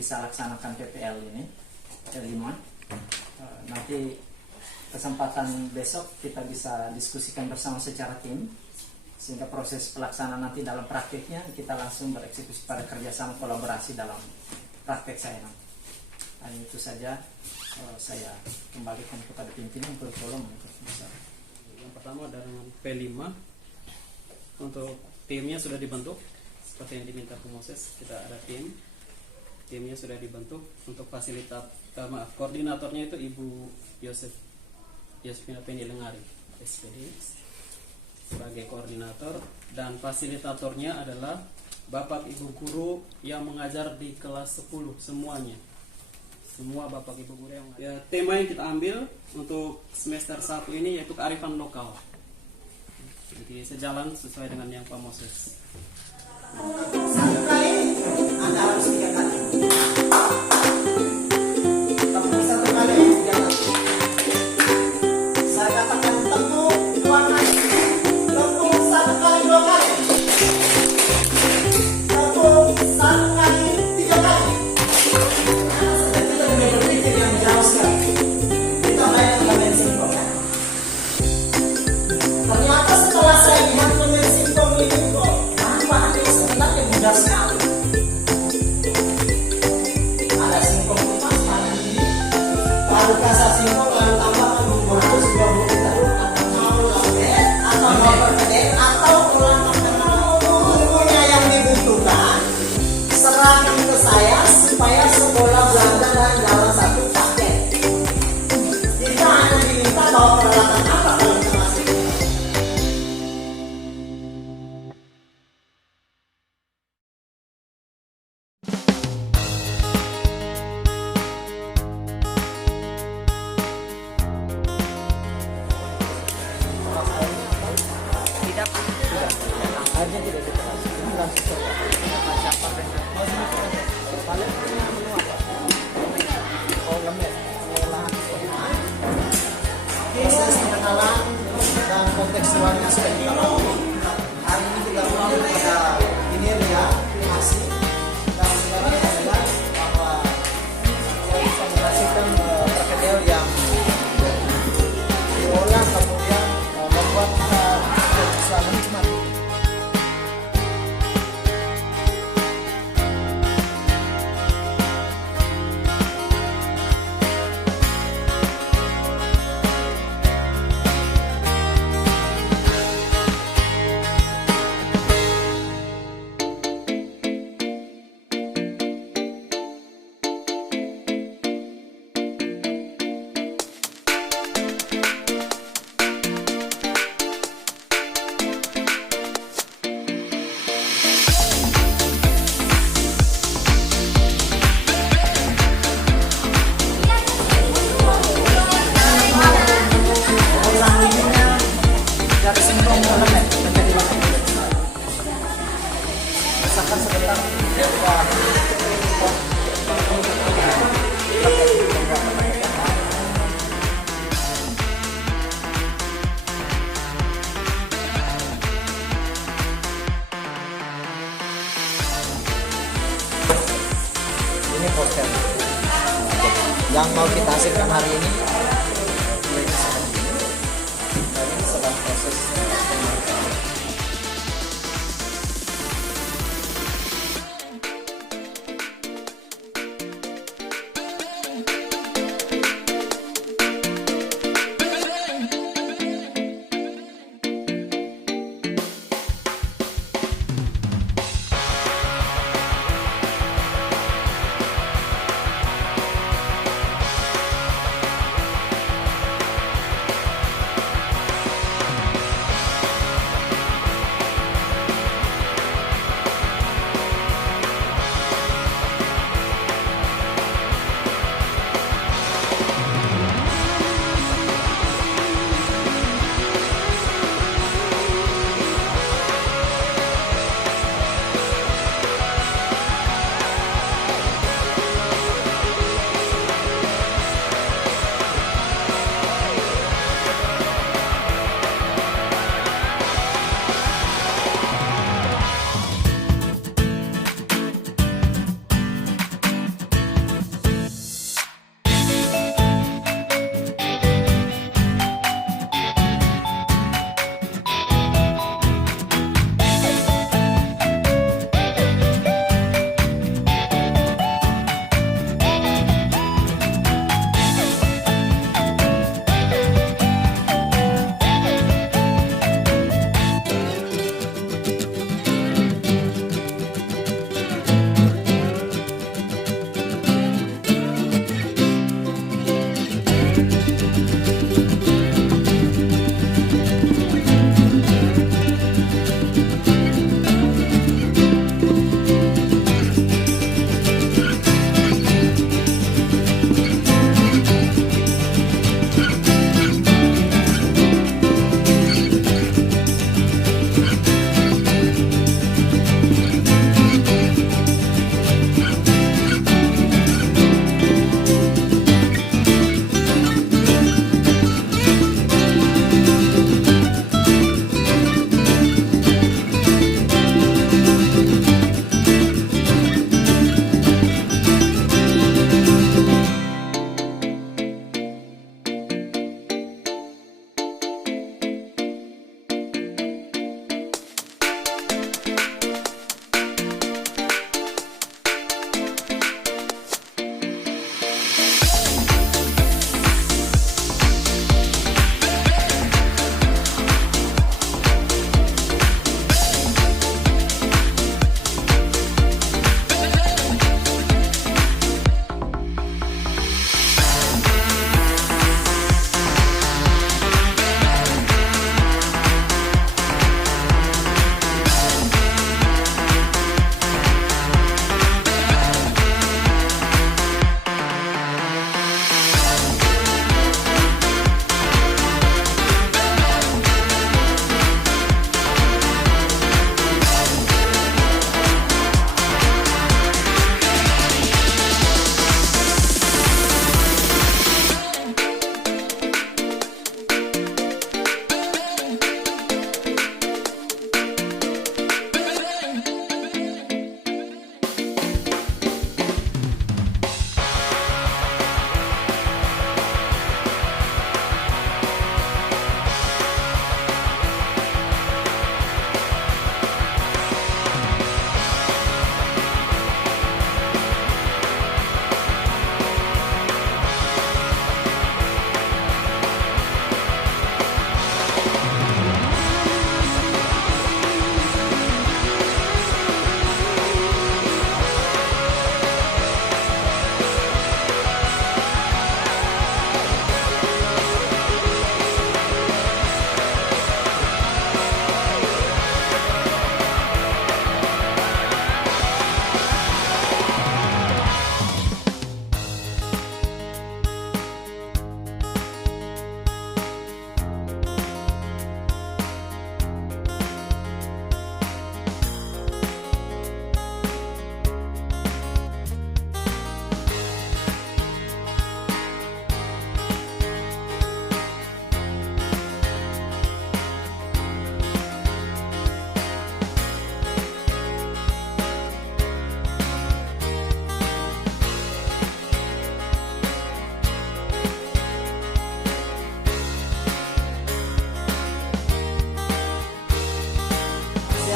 bisa laksanakan PPL ini L5. Nanti kesempatan besok kita bisa diskusikan bersama secara tim, sehingga proses pelaksanaan nanti dalam prakteknya kita langsung bereksekusi pada kerjasama kolaborasi dalam praktek saya nanti. Dan itu saja, saya kembalikan kepada pimpinan untuk tolong untuk bisa. Yang pertama dengan P5, untuk timnya sudah dibentuk seperti yang diminta Bu Moses. Kita ada timnya sudah dibentuk. Untuk koordinatornya itu Ibu Yosefina Pendi Lengari SPD sebagai koordinator, dan fasilitatornya adalah Bapak Ibu guru yang mengajar di kelas 10 semuanya. Semua Bapak Ibu guru yang mengajar. Tema yang kita ambil untuk semester 1 ini yaitu kearifan lokal. Jadi sejalan sesuai dengan yang Pak Moses. Satu kali Anda harus 3 kali. Tepuk 1 kali 3 kali. Saya katakan tepuk 2 kali. Tepuk 1 kali 2 kali. Tepuk 1 kali 3 kali. Nah, kita lebih berpikir yang jauh sekali. Kita naik ke main singkong. Ternyata setelah saya lihat main singkong ini kok bahan-bahan yang sebenarnya mudah sekali. Ada singkong kupas, ada ini, lalu kasar singkong, lalu tambahkan bumbu halus, 2 bumbu telur, atau mau lembek, atau mau perkedel, atau ulang bumbunya yang dibutuhkan. Serahkan ke saya supaya sekolah Belanda dan dalam satu paket. Kita hanya diminta bawa peralatan apa kalau kita masuk. Proses pengenalan dan kontekstualnya sudah kita lalui. Hari ini kita mulai pada kinerja masih dan sebenarnya adalah bahwa saya bisa menghasilkan perkedel yang diolah kemudian membuat kita bisa menikmati. Dari singkong ke lembek menjadi lembek. Masakan sebentar ini poster yang mau kita hasilkan hari ini. Sedang proses pemeriksaan.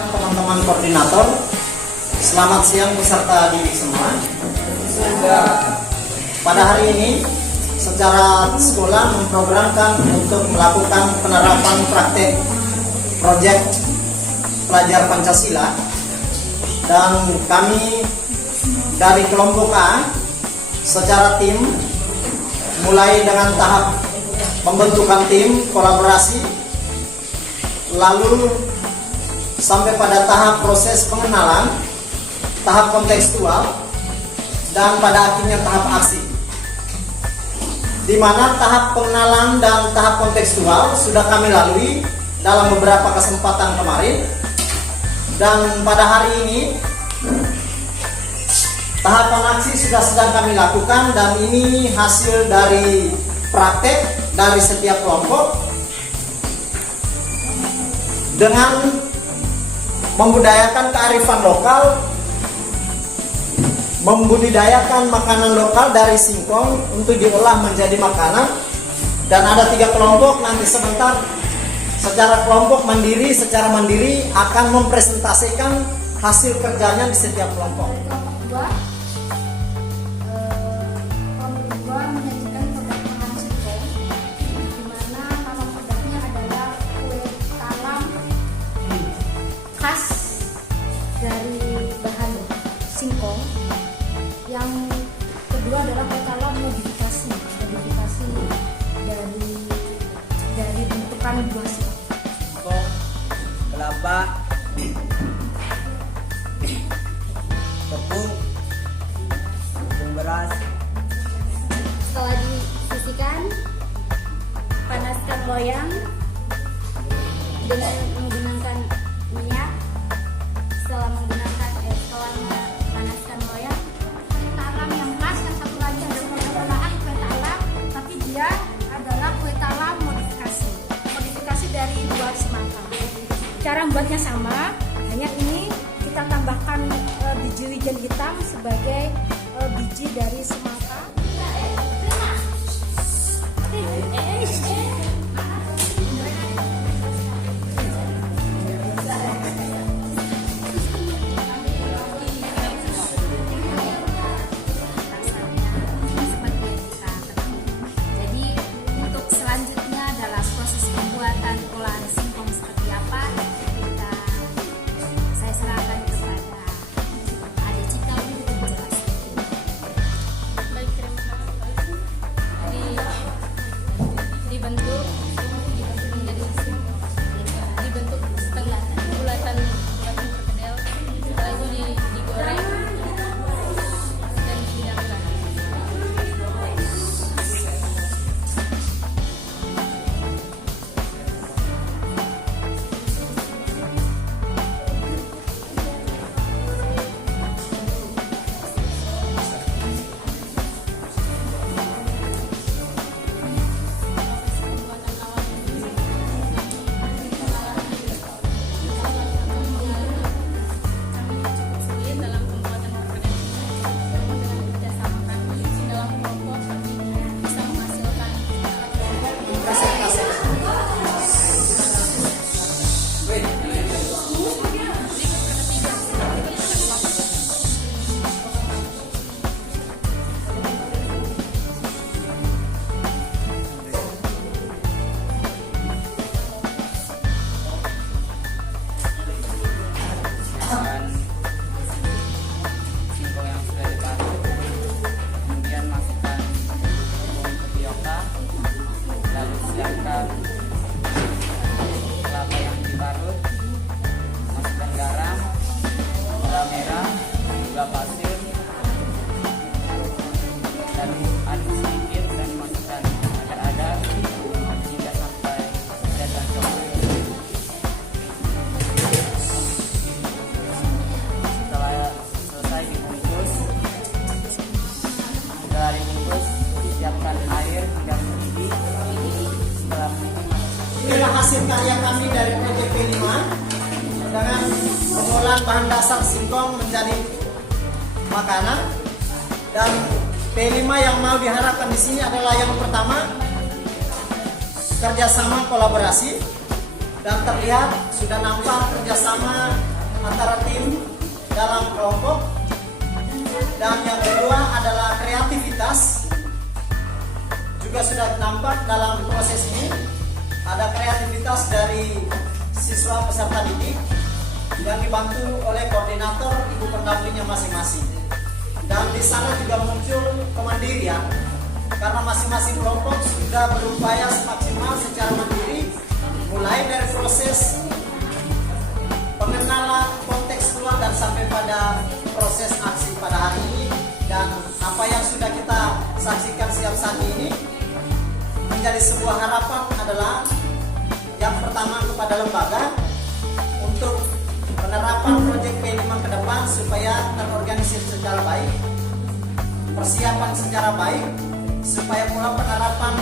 siang teman-teman koordinator, selamat siang peserta didik semua. Pada hari ini secara sekolah memprogramkan untuk melakukan penerapan praktek proyek pelajar Pancasila, dan kami dari kelompok A secara tim mulai dengan tahap pembentukan tim kolaborasi, lalu sampai pada tahap proses pengenalan, tahap kontekstual, dan pada akhirnya tahap aksi. Di mana tahap pengenalan dan tahap kontekstual sudah kami lalui dalam beberapa kesempatan kemarin, dan pada hari ini tahapan aksi sudah sedang kami lakukan, dan ini hasil dari praktek dari setiap kelompok dengan membudayakan kearifan lokal, membudidayakan makanan lokal dari singkong untuk diolah menjadi makanan. Dan ada 3 kelompok, nanti sebentar secara kelompok secara mandiri akan mempresentasikan hasil kerjanya di setiap kelompok. Kelompok 2 menyajikan produk pangan singkong, di mana nama produknya adalah kue talam khas dari bahan singkong. Yang kedua adalah kue talam modifikasi dari bentukan buah singkong. Kelapa, tepung beras. Setelah disisihkan, panaskan loyang dengan menggunakan minyak. Setelah memanaskan loyang, kue talam yang khas, yang satu lagi ada pengolahan kue talam, tapi dia adalah kue talam modifikasi dari luar semangka. Cara membuatnya sama, hanya ini kita tambahkan biji wijen hitam sebagai biji dari semangka. Jadi untuk selanjutnya adalah proses pembuatan olahan singkong seperti apa, saya serahkan kepada Ade Cika untuk menjelaskan. Baik, terima kasih. Dibentuk setengah bulatan perkedel, setelah itu digoreng dan dihidangkan. Singkong yang sudah diparut, kemudian masukkan tepung tapioka, lalu siapkan kelapa yang diparut, masukkan garam, gula merah, gula pasir, dan aduk sedikit dan masukkan agar-agar hingga sampai kelihatan coklat. Setelah dibungkus, siapkan air hingga mendidih. Setelah mendidih, Inilah hasil karya kami dari proyek P5 dengan pengolahan bahan dasar singkong menjadi makanan. Dan P5 yang mau diharapkan di sini adalah yang pertama, kerjasama kolaborasi. dan terlihat sudah nampak kerjasama antara tim dalam kelompok. Dan yang kedua adalah kreativitas, juga sudah nampak dalam proses ini. Ada kreativitas dari siswa peserta didik yang dibantu oleh koordinator ibu pendampingnya masing-masing. Dan di sana juga muncul kemandirian karena masing-masing kelompok sudah berupaya semaksimal secara mandiri, mulai dari proses pengenalan kontekstual dan sampai pada proses aksi pada hari ini. Dan apa yang sudah kita saksikan siap saat ini menjadi sebuah harapan adalah yang pertama kepada lembaga untuk penerapan proyek P5 ke depan supaya terorganisir secara baik, persiapan secara baik, supaya pula penerapan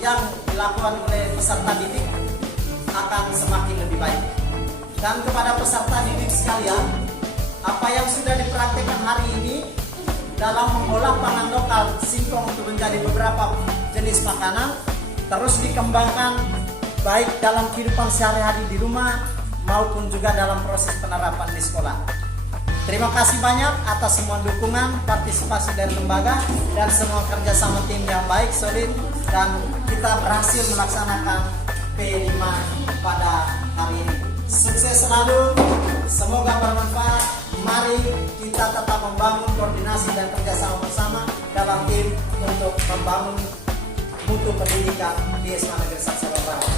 yang dilakukan oleh peserta didik akan semakin lebih baik. Dan kepada peserta didik sekalian, apa yang sudah dipraktikkan hari ini dalam mengolah pangan lokal singkong untuk menjadi beberapa jenis makanan terus dikembangkan baik dalam kehidupan sehari-hari di rumah maupun juga dalam proses penerapan di sekolah. Terima kasih banyak atas semua dukungan, partisipasi dari lembaga dan semua kerjasama tim yang baik, solid, dan kita berhasil melaksanakan P5 pada hari ini. Sukses selalu, semoga bermanfaat. Mari kita tetap membangun koordinasi dan kerjasama bersama dalam tim untuk membangun mutu pendidikan di SMA Negeri Saksama Barat.